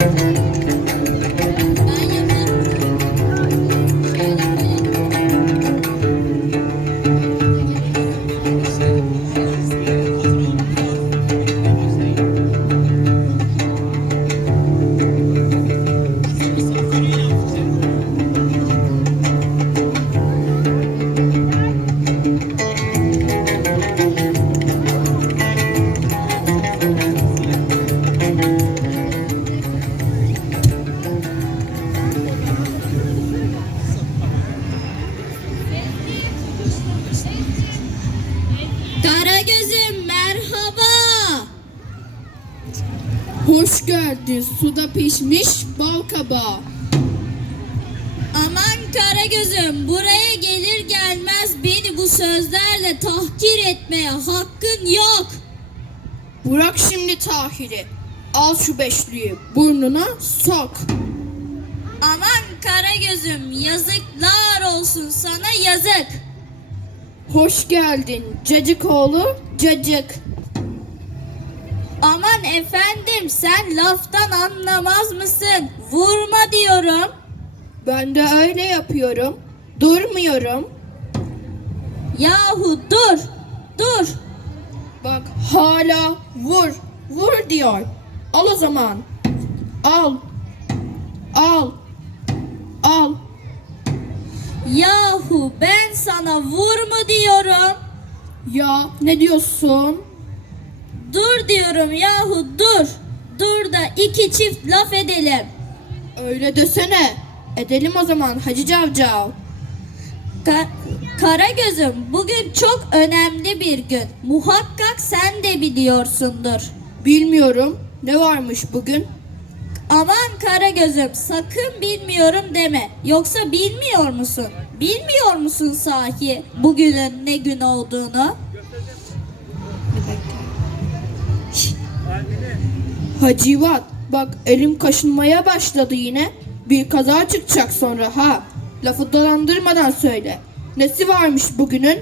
Ben Karagöz'üm merhaba. Hoş geldin suda pişmiş bal kabağı. Aman Karagöz'üm buraya gelir gelmez beni bu sözlerle tahkir etmeye hakkın yok. Bırak şimdi Tahir'i. Al şu beşliği burnuna sok. Aman Karagöz'üm yazıklar olsun sana yazık. Hoş geldin cacık oğlu cacık. Aman efendim sen laftan anlamaz mısın? Vurma diyorum. Ben de öyle yapıyorum. Durmuyorum. Yahu dur, dur. Bak hala vur. Vur diyor. Al o zaman. Al. Al. Al. Yahu ben sana vur mu diyorum. Ya ne diyorsun? Dur diyorum yahu dur. Dur da iki çift laf edelim. Öyle desene. Edelim o zaman Hacı Cavcav. Ka- Karagöz'üm bugün çok önemli bir gün. Muhakkak sen de biliyorsundur. Bilmiyorum. Ne varmış bugün? Aman Karagöz'üm sakın bilmiyorum deme. Yoksa bilmiyor musun? Bilmiyor musun sahi bugünün ne gün olduğunu? Hacivat bak elim kaşınmaya başladı yine. Bir kaza çıkacak sonra ha. Lafı dolandırmadan söyle. Nesi varmış bugünün?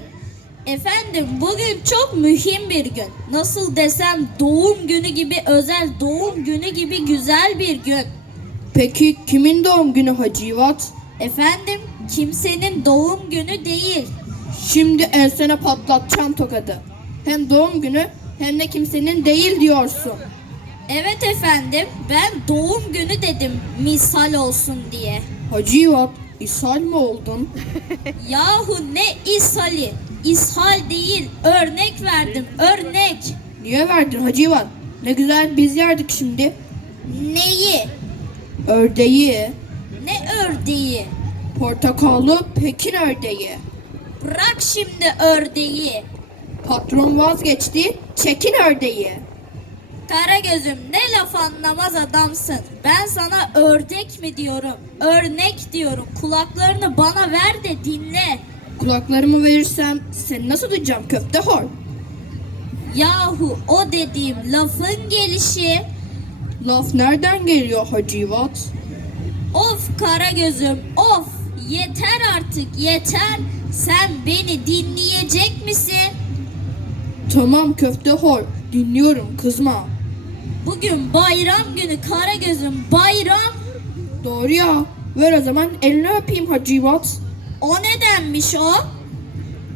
Efendim bugün çok mühim bir gün. Nasıl desem doğum günü gibi özel doğum günü gibi güzel bir gün. Peki kimin doğum günü Hacivat? Efendim kimsenin doğum günü değil. Şimdi ensene patlatacağım tokadı. Hem doğum günü hem de kimsenin değil diyorsun. Evet efendim ben doğum günü dedim misal olsun diye. Hacivat ishal mi oldun? Yahu ne ishali? İshal değil örnek verdim örnek. Niye verdin Hacivat? Ne güzel biz yerdik şimdi. Neyi? Ördeği, Ne ördeği? portakallı Pekin ördeği. Bırak şimdi ördeği. Patron vazgeçti, çekin ördeği. Karagöz'üm ne laf anlamaz adamsın. Ben sana ördek mi diyorum? Örnek diyorum. Kulaklarını bana ver de dinle. Kulaklarımı verirsem seni nasıl duyacağım köfte hor? Yahu o dediğim lafın gelişi. Laf nereden geliyor Hacivat? Of Karagöz'üm of. Yeter artık yeter. Sen beni dinleyecek misin? Tamam köfte hor, dinliyorum kızma. Bugün bayram günü Karagöz'üm bayram. Doğru ya, ver o zaman elini öpeyim Hacivat. O nedenmiş o?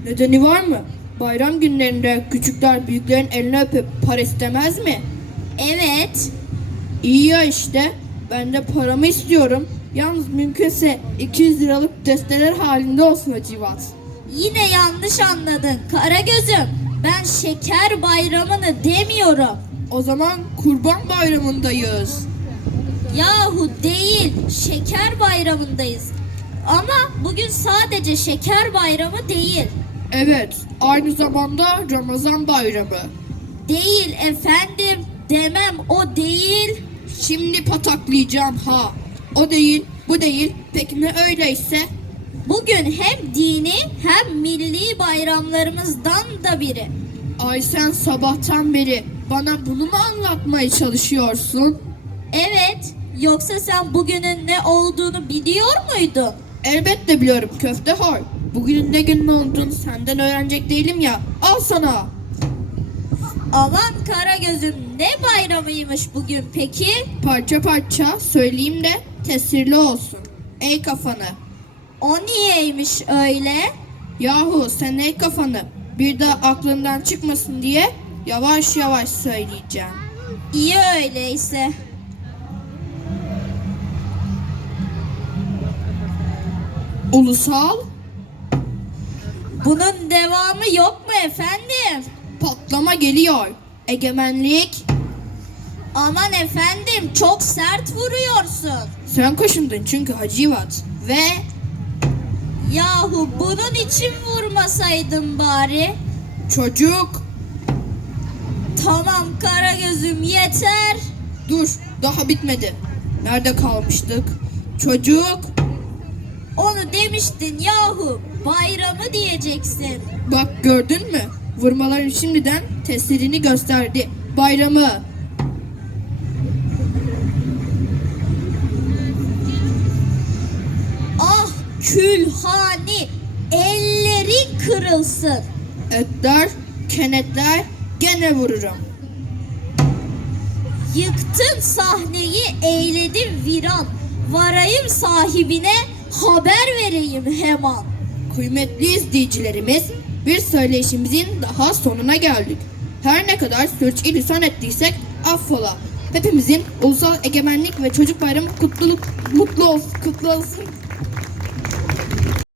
Nedeni var mı? Bayram günlerinde küçükler büyüklerin elini öpüp para istemez mi? Evet. İyi ya işte, ben de paramı istiyorum. Yalnız mümkünse 200 liralık desteler halinde olsun Hacivat. Yine yanlış anladın Karagöz'üm. Ben şeker bayramını demiyorum. O zaman kurban bayramındayız. Yahu değil, şeker bayramındayız. Ama bugün sadece şeker bayramı değil. Evet, aynı zamanda Ramazan bayramı. Değil efendim, demem o değil. Şimdi pataklayacağım ha. O değil, bu değil. Peki ne öyleyse? Bugün hem dini hem milli bayramlarımızdan da biri. Ay sen sabahtan beri bana bunu mu anlatmaya çalışıyorsun? Evet, yoksa sen bugünün ne olduğunu biliyor muydun? Elbette biliyorum köfte hor. Bugünün ne gün olduğunu senden öğrenecek değilim ya. Al sana. Aman kara gözüm ne bayramıymış bugün peki? Parça parça söyleyeyim de tesirli olsun. Ey kafanı. O niyeymiş öyle? Yahu sen ey kafanı. Bir daha aklından çıkmasın diye yavaş yavaş söyleyeceğim. İyi öyleyse. Ulusal Bunun devamı yok mu efendim? patlama geliyor. Egemenlik Aman efendim çok sert vuruyorsun. sen kaşındın çünkü Hacivat. Ve Yahu bunun için vurmasaydın bari. çocuk Tamam kara gözüm yeter. dur daha bitmedi. Nerede kalmıştık? Çocuk Onu demiştin yahu. Bayramı diyeceksin. bak gördün mü? Vurmaların şimdiden tesirini gösterdi. Bayramı Ah külhani ellerin kırılsın. etler, kenetler gene vururum. Yıktın sahneyi eyledin viran. Varayım sahibine haber vereyim hemen. Kıymetli izleyicilerimiz, bir söyleşimizin daha sonuna geldik. Her ne kadar sürçülisan ettiysek affola. Hepimizin ulusal egemenlik ve çocuk bayramı kutluluk, mutlu olsun, kutlu olsun.